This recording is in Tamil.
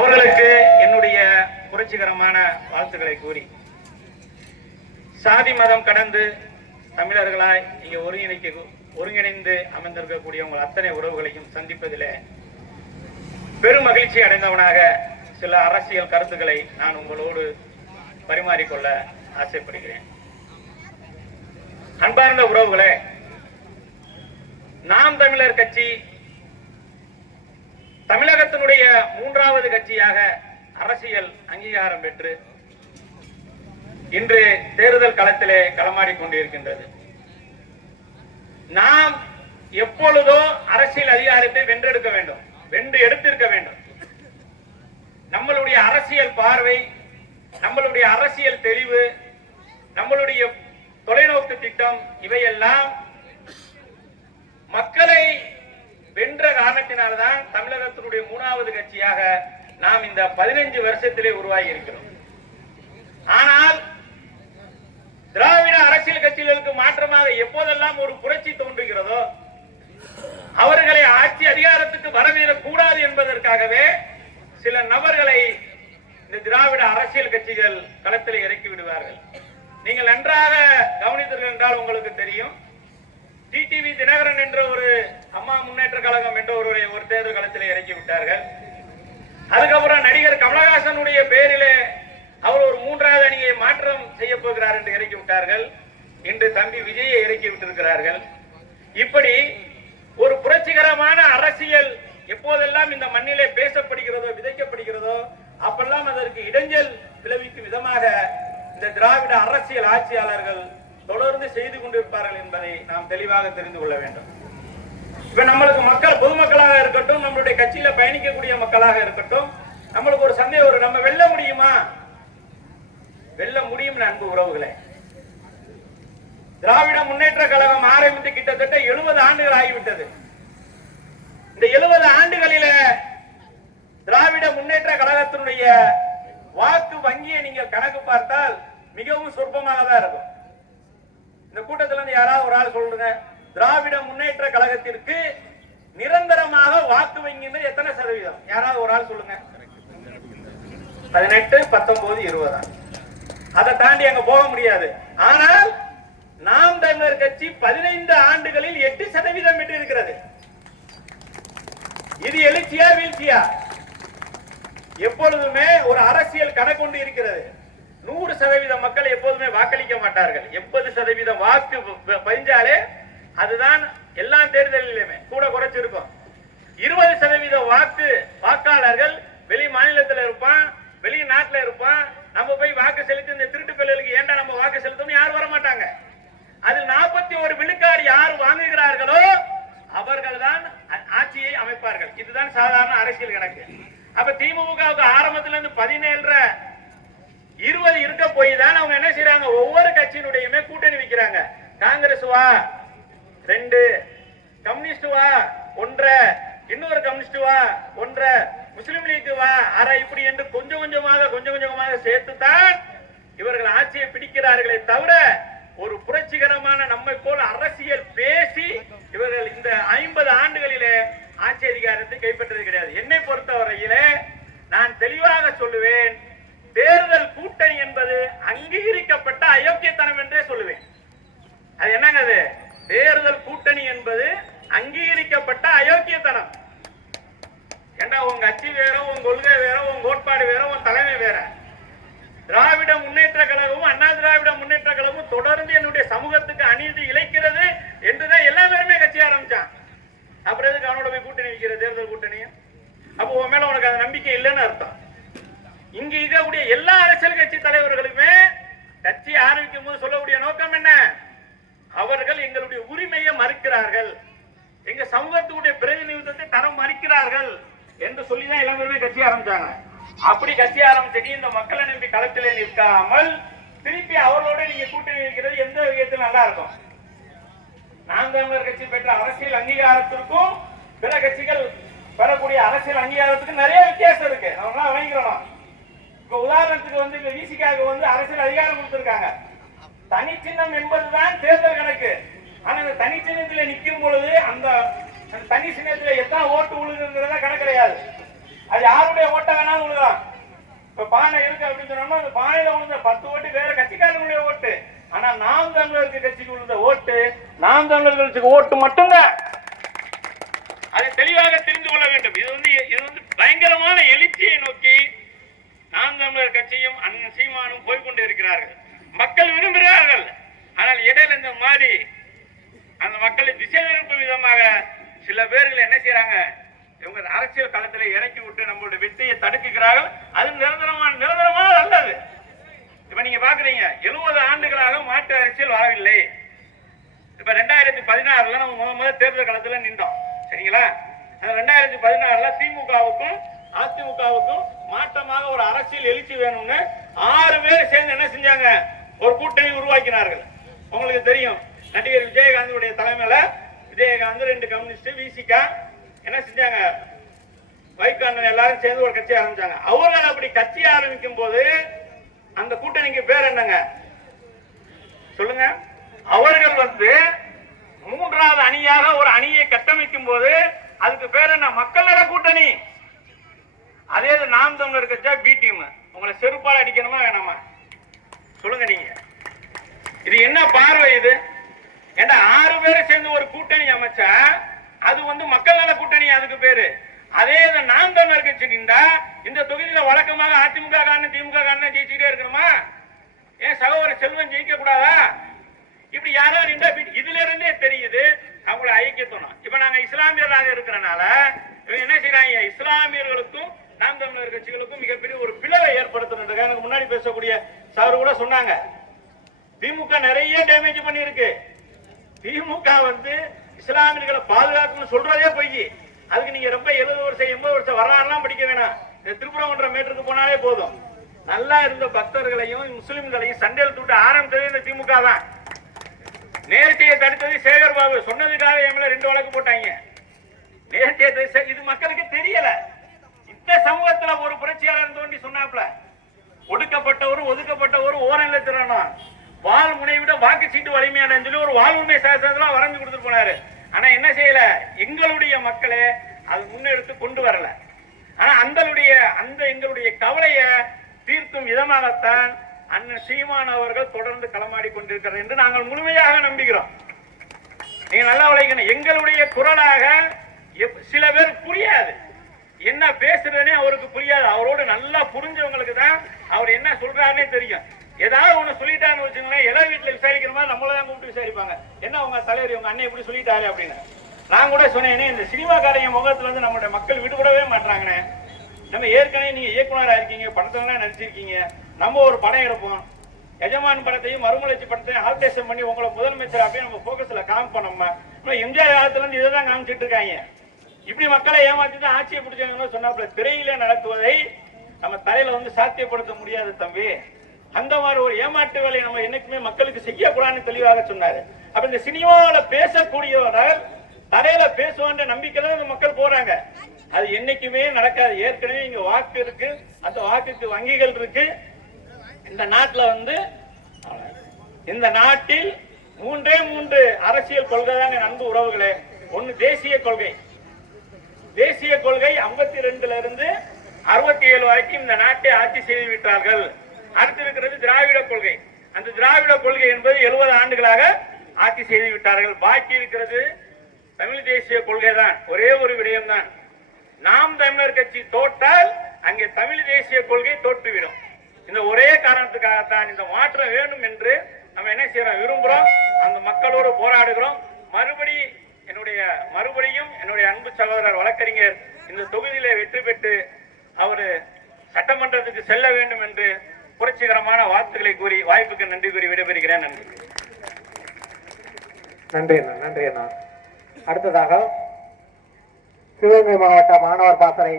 அவர்களுக்கு என்னுடைய புரட்சிகரமான வாழ்த்துக்களை கூறி, சாதி மதம் கடந்து தமிழர்களாய் இங்கே ஒருங்கிணைந்து அமர்ந்திருக்கக்கூடிய உங்கள் அத்தனை உறவுகளையும் சந்திப்பதிலே பெரும் மகிழ்ச்சி அடைந்தவனாக சில அரசியல் கருத்துக்களை நான் உங்களோடு பரிமாறிக்கொள்ள ஆசைப்படுகிறேன். அன்பார்ந்த உறவுகளே, நாம் தமிழர் கட்சி தமிழகத்தினுடைய 3வது கட்சியாக அரசியல் அங்கீகாரம் பெற்று இன்று தேர்தல் களத்திலே களமாடிக் கொண்டிருக்கின்றது. நாம் எப்பொழுதோ அரசியல் அதிகாரத்தை வென்று எடுத்திருக்க வேண்டும். நம்மளுடைய அரசியல் பார்வை, நம்மளுடைய அரசியல் தெளிவு, நம்மளுடைய தொலைநோக்கு திட்டம் இவையெல்லாம் மக்களை வென்ற காரணத்தினால்தான் தமிழகத்தினுடைய 3வது கட்சியாக நாம் இந்த 15 வருஷத்திலே உருவாகி இருக்கிறோம். ஆனால் திராவிட அரசியல் கட்சிகளுக்கு மாற்றமாக எப்போதெல்லாம் ஒரு புரட்சி தோன்றுகிறதோ அவர்களை ஆட்சி அதிகாரத்துக்கு வரவேற்கக்கூடாது என்பதற்காகவே சில நபர்களை இந்த திராவிட அரசியல் கட்சிகள் களத்தில் இறக்கி விடுவார்கள். நீங்கள் நன்றாக கவனித்தீர்கள் என்றால் உங்களுக்கு தெரியும், டிடிவி தினகரன் என்ற ஒரு அம்மா முன்னேற்ற கழகம் என்ற ஒரு தேர்தல் களத்தில் இறக்கி விட்டார்கள். அதுக்கப்புறம் நடிகர் கமலஹாசனுடைய பேரிலே அவர் ஒரு 3வது அணியை மாற்றம் செய்ய போகிறார் என்று இறக்கி விட்டார்கள். இன்று தம்பி விஜயை இறக்கி விட்டிருக்கிறார்கள். இப்படி ஒரு புரட்சிகரமான அரசியல் எப்போதெல்லாம் இந்த மண்ணிலே பேசப்படுகிறதோ, விதைக்கப்படுகிறதோ, அப்பெல்லாம் அதற்கு இடைஞ்சல் விளைவிக்கும் விதமாக இந்த திராவிட அரசியல் ஆட்சியாளர்கள் தொடர்ந்து செய்து கொண்டிருப்பார்கள் என்பதை நாம் தெளிவாக தெரிந்து கொள்ள வேண்டும். இப்ப நம்மளுக்கு மக்கள், பொதுமக்களாக இருக்கட்டும், நம்மளுடைய கட்சியில பயணிக்கக்கூடிய மக்களாக இருக்கட்டும், நம்மளுக்கு ஒரு சந்தேகம், நம்ம வெல்ல முடியுமா? வெல்ல முடியும் அன்பு உறவுகளே. திராவிட முன்னேற்ற கழகம் ஆரம்பித்து கிட்டத்தட்ட 70 ஆண்டுகள் ஆகிவிட்டது. இந்த 70 ஆண்டுகளில திராவிட முன்னேற்ற கழகத்தினுடைய வாக்கு வங்கியை நீங்கள் கணக்கு பார்த்தால் மிகவும் சொற்பமாக தான் இருக்கும். இந்த கூட்டத்தில் இருந்து யாராவது ஒரு ஆள் சொல்லுங்க, திராவிட முன்னேற்ற கழகத்திற்கு நிரந்தரமாக வாக்கு வங்கி எத்தனை சதவீதம்? யாராவது ஒரு ஆள் சொல்லுங்க. 18, 19, 20. அதை தாண்டி அங்க போக முடியாது. ஆனால் நாம் தமிழர் கட்சி 15 ஆண்டுகளில் 8% பெற்று இருக்கிறது. இது எழுச்சியா வீழ்ச்சியா? எப்பொழுதுமே ஒரு அரசியல் கணக்கொண்டு இருக்கிறது. 100% மக்கள் எப்போதுமே வாக்களிக்க மாட்டார்கள். 80% வாக்கு பதிஞ்சாலே அதுதான் எல்லா தேர்தலிலுமே கூட குறைச்சிருக்கும். 20% வாக்காளர்கள் வெளி மாநிலத்தில் இருப்பான், வெளிநாட்டில் இருப்பான். நம்ம போய் வாக்கு செலுத்தி இந்த திருட்டு பிள்ளைகளுக்கு ஏண்டா நம்ம வாக்கு செலுத்தணும் யாரும் வர மாட்டாங்க. அதில் 41 விழுக்காடு யார் வாங்குகிறார்களோ அவர்கள் தான் ஆட்சியை அமைப்பார்கள். இதுதான் சாதாரண அரசியல் கணக்கு. அப்ப திமுகவுக்கு ஆரம்பத்திலிருந்து 17 20 இருக்க போய் தான் அவங்க என்ன செய்யறாங்க, ஒவ்வொரு கட்சியினுடையுமே கூட்டணி வைக்கிறாங்க. காங்கிரஸ் வா 2, கம்யூனிஸ்ட் வா 1, இன்னொரு கம்யூனிஸ்ட் வா 1, முஸ்லிம் லீக் வா 1/2, இப்படி என்று கொஞ்சம் கொஞ்சமாக சேர்த்துத்தான் இவர்கள் ஆட்சியை பிடிக்கிறார்களே தவிர ஒரு புரட்சிகரமான நம்மை போல் அரசியல் பேசி இவர்கள் இந்த 50 ஆண்டுகளிலே ஆட்சி அதிகாரத்தை கைப்பற்றது கிடையாது. என்னை பொறுத்தவரையிலே நான் தெளிவாக சொல்லுவேன், தேர்தல் கூட்டணி என்பது அங்கீகரிக்கப்பட்ட அயோக்கியத்தனம் என்றே சொல்லுவேன். அது என்னங்க? அது தேர்தல் கூட்டணி என்பது அங்கீகரிக்கப்பட்ட அயோக்கியத்தனம். ஏண்டா உங்க கட்சி வேற, உங்க கொள்கை வேற, உங்க கோட்பாடு வேற, உங்க தலைமை வேற. திராவிட முன்னேற்ற கழகமும் அண்ணா திராவிட முன்னேற்ற கழகமும் தொடர்ந்து என்னுடைய சமூகத்துக்கு அநீதி இழைக்கிறது என்றுதான் எல்லா பேருமே கட்சி ஆரம்பிச்சான். அப்புறம் எதுக்கு அவனோட போய் கூட்டணி வைக்கிற தேர்தல் கூட்டணி? அப்போ உன் மேல உனக்கு அது நம்பிக்கை இல்லைன்னு அர்த்தம். இங்க இருக்கக்கூடிய எல்லா அரசியல் கட்சி தலைவர்களுமே கட்சி ஆரம்பிக்கும் போது சொல்லக்கூடிய நோக்கம் என்ன? அவர்கள் எங்களுடைய உரிமையை மறுக்கிறார்கள், எங்க சமூகத்துடைய பிரதிநிதித்துவத்தை தரம் மறுக்கிறார்கள் என்று சொல்லிதான் எல்லா பேருமே கட்சி ஆரம்பிச்சாங்க. அப்படி கட்சி ஆரம்பிச்சு இந்த மக்களை நம்பி களத்திலே நிற்காமல் திருப்பி அவர்களோட நீங்க கூட்டணி வைக்கிறது எந்த விதத்தில் நல்லா இருக்கும்? நாம் தமிழர் கட்சி பெற்ற அரசியல் அங்கீகாரத்திற்கும் பிற கட்சிகள் பெறக்கூடிய அரசியல் அங்கீகாரத்துக்கு நிறைய வித்தியாசம் இருக்கு. நம்ம வழங்கிக்கிறோம். இப்ப உதாரணத்துக்கு இந்த விசிகாவுக்கு அரசியல் அதிகாரம் கொடுத்திருக்காங்க. தனிச்சின்னம் என்பதுதான் தேர்தல் கணக்கு. ஆனா இந்த தனிச்சின்னத்தில் நிற்கும் பொழுது அந்த தனி சின்னத்தில் எத்தனை ஓட்டு விழுதுங்கிறதா கணக்கு கிடையாது. அது யாருடைய ஓட்ட வேணாலும் விழுகலாம். இப்ப பானை இருக்கு அப்படின்னு சொன்னோம்னா அந்த பானையில விழுந்த 10 ஓட்டு வேற கட்சிக்காரங்களுடைய ஓட்டு. ஆனா நாம் தமிழருக்கு கட்சிக்கு விழுந்த ஓட்டு நாம் தமிழர் கட்சிக்கு ஓட்டு மட்டும்தான். அதை தெளிவாக தெரிந்து கொள்ள வேண்டும். இது வந்து பயங்கரமான எழுச்சியை நோக்கி நாம் தமிழர் கட்சியும் அண்ணன் சீமானும் போய்கொண்டே இருக்கிறார்கள். மக்கள் விரும்புகிறார்கள். ஆனால் இடையில இந்த மாதிரி அந்த மக்களை திசை திருப்பும் விதமாக சில பேர்கள் என்ன செய்யறாங்க, இவங்க அரசியல் களத்தில் இறக்கி விட்டு நம்மளுடைய வெற்றியை தடுக்கிறார்கள். அது நிரந்தரமான அல்லது. இப்ப நீங்க பாக்குறீங்க 70 ஆண்டுகளாக மாற்று அரசியல் வரவில்லை. இப்ப 2016 நம்ம முதல் தேர்தல் களத்துல நின்றோம், சரிங்களா? 2016 திமுகவுக்கும் அதிமுகவுக்கும் மாற்றமாக ஒரு அரசியல் எழுச்சி வேணும்னு 6 பேர் சேர்ந்து என்ன செஞ்சாங்க, ஒரு கூட்டணி உருவாக்கினார்கள். உங்களுக்கு தெரியும், நடிகர் விஜயகாந்தனுடைய தலைமையில விஜயகாந்த் 2 கம்யூனிஸ்ட் விசிகா என்ன செஞ்சாங்க, வைகாந்தன் எல்லாரும் சேர்ந்து ஒரு கட்சி ஆரம்பிச்சாங்க. அவர்கள் அப்படி கட்சி ஆரம்பிக்கும் போது அந்த கூட்டணிக்கு பேர் என்னங்க சொல்லுங்க? அவர்கள் வந்து 3வது அணியாக ஒரு அணியை கட்டமைக்கும் போது அதுக்கு பேர் என்ன? மக்கள் நல கூட்டணி. அதே நாம் தமிழர் கட்சியா பி டீம். உங்களை செருப்பால் அடிக்கணுமா வேணாமா சொல்லுங்க நீங்க? இது என்ன பார்வை இது? ஏண்டா 6 பேரை சேர்ந்து ஒரு கூட்டணி அமைச்சா அது வந்து மக்கள் நல கூட்டணி அதுக்கு பேரு. அதே நாம் தமிழர் கட்சி நின்றா இந்த தொகுதியில வழக்கமாக அதிமுக காரணம் திமுக காரணம் ஜெயிச்சுக்கிட்டே இருக்கணுமா? ஏன் சகோதரர் செல்வன் ஜெயிக்க கூடாதா? இப்படி யாரோ நின்றா இதுல இருந்தே தெரியுது அவங்களை ஐக்கியத்தணும். இப்ப நாங்க இஸ்லாமியராக இருக்கிறனால என்ன செய்யறாங்க, இஸ்லாமியர்களுக்கும் நாம் தமிழர் கட்சிகளுக்கும் மிகப்பெரிய ஒரு பிளவை ஏற்படுத்தணும். எனக்கு முன்னாடி பேசக்கூடிய சார் கூட சொன்னாங்க, திமுக நிறைய டேமேஜ் பண்ணி இருக்கு. திமுக வந்து இஸ்லாமியர்களை பாதுகாக்கணும்னு சொல்றதே போய். அதுக்கு நீங்க ரொம்ப 70 வருஷம் 80 வருஷம் வரலாறுலாம் படிக்க வேணாம். திருப்புறங்குன்ற மேட்டருக்கு போனாலே போதும். நல்லா இருந்த பக்தர்களையும் முஸ்லிம்களையும் சண்டையில் தூட்டு ஆரம்பித்தது இந்த திமுக தான். நேர்த்தியை தடுத்தது சேகர் பாபு சொன்னதுக்காக எம்எல்ஏ 2 வழக்கு போட்டாங்க. நேர்த்தியை இது மக்களுக்கு தெரியல. இந்த சமூகத்துல ஒரு புரட்சியாளர் தோண்டி சொன்னாப்ல, ஒடுக்கப்பட்டவரும் ஒதுக்கப்பட்டவரும் ஓரநிலை திறனும் வால் முனை விட வாக்கு சீட்டு வலிமையான சொல்லி ஒரு வாழ்வுமை சாசனத்துல வரைஞ்சு கொடுத்துட்டு போனாரு. ஆனா என்ன செய்யல, எங்களுடைய மக்களே அது முன்னெடுத்து கொண்டு வரல. ஆனா எங்களுடைய கவலையை தீர்க்கும் விதமாகத்தான் அண்ணன் சீமான் அவர்கள் தொடர்ந்து களமாடி கொண்டிருக்கிறார் என்று நாங்கள் முழுமையாக நம்புகிறோம். நீங்க நல்லா உழைக்கணும். எங்களுடைய குரலாக சில பேர் புரியாது, என்ன பேசுறதுனே அவருக்கு புரியாது. அவரோடு நல்லா புரிஞ்சவங்களுக்கு தான் அவர் என்ன சொல்றாருன்னே தெரியும். ஏதாவது ஒண்ணு சொல்லிட்டான்னு வச்சுங்களேன், எல்லா வீட்டுல விசாரிக்கிற மாதிரி நம்மளதான் கூப்பிட்டு விசாரிப்பாங்க. என்ன உங்க தலைவர் உங்க அண்ணன் எப்படி சொல்லிட்டாரு அப்படின்னு. நான் கூட சொன்னேனே, இந்த சினிமா காரைய முகத்துல இருந்து நம்மளுடைய மக்கள் விடுபடவே மாட்டாங்கன்னு. நம்ம ஏற்கனவே நீங்க இயக்குனரா இருக்கீங்க, படத்தெல்லாம் நடிச்சிருக்கீங்க, நம்ம ஒரு படம் எடுப்போம், எஜமான் படத்தையும் மறுமலர்ச்சி படத்தையும் ஆல்டேஷன் பண்ணி உங்களை முதலமைச்சர் அப்படியே நம்ம போக்கஸ்ல காமிப்போம். நம்ம எம்ஜிஆர் காலத்துல இருந்து இதை தான் காமிச்சிட்டு இருக்காங்க. இப்படி மக்களை ஏமாத்தி தான் ஆட்சியை பிடிச்சாங்கன்னு சொன்னாப்புல, திரையில நடத்துவதை நம்ம தலையில வந்து சாத்தியப்படுத்த முடியாது தம்பி. அந்த மாதிரி ஒரு ஏமாற்று வேலையை நம்ம என்னைக்குமே மக்களுக்கு செய்யக்கூடாதுன்னு தெளிவாக சொன்னாரு. அப்ப இந்த சினிமாவில பேசக்கூடியவர்கள் தரையில பேசுவான்ற நம்பிக்கையில இந்த மக்கள் போறாங்க. அது என்னைக்குமே நடக்காது. ஏற்கனவே இங்க வாக்கு இருக்கு, அந்த வாக்குக்கு வங்கிகள் இருக்கு. இந்த நாட்டில் 3 அரசியல் கொள்கை தான் என் அன்பு உறவுகளே. ஒன்னு தேசிய கொள்கை. தேசிய கொள்கை 52ல இருந்து 67 வரைக்கும் இந்த நாட்டை ஆட்சி செய்து விட்டார்கள். அடுத்து இருக்கிறது திராவிட கொள்கை. அந்த திராவிட கொள்கை என்பது 70 ஆண்டுகளாக ஆட்சி செய்து விட்டார்கள். பாக்கி இருக்கிறது தமிழ் தேசிய கொள்கை தான். ஒரே ஒரு விடயம் தான், நாம் தமிழர் கட்சி தோற்றால் அங்கே தமிழ் தேசிய கொள்கை தோற்றுவிடும். இந்த ஒரே காரணத்துக்காகத்தான் இந்த மாற்றம் வேண்டும் என்று நம்ம என்ன செய்யறோம், விரும்புறோம். அந்த மக்களோடு போராடுகிறோம். மறுபடியும் என்னுடைய அன்பு சகோதரர் வழக்கறிஞர் இந்த தொகுதியிலே வெற்றி பெற்று அவரு சட்டமன்றத்துக்கு செல்ல வேண்டும் என்று புரட்சிகரமான வார்த்தைகளை கூறி வாய்ப்புக்கு நன்றி கூறி விடைபெறுகிறேன். நன்றி அண்ணா. அடுத்ததாக சிவகங்கை மாவட்ட மாணவர் பாசறை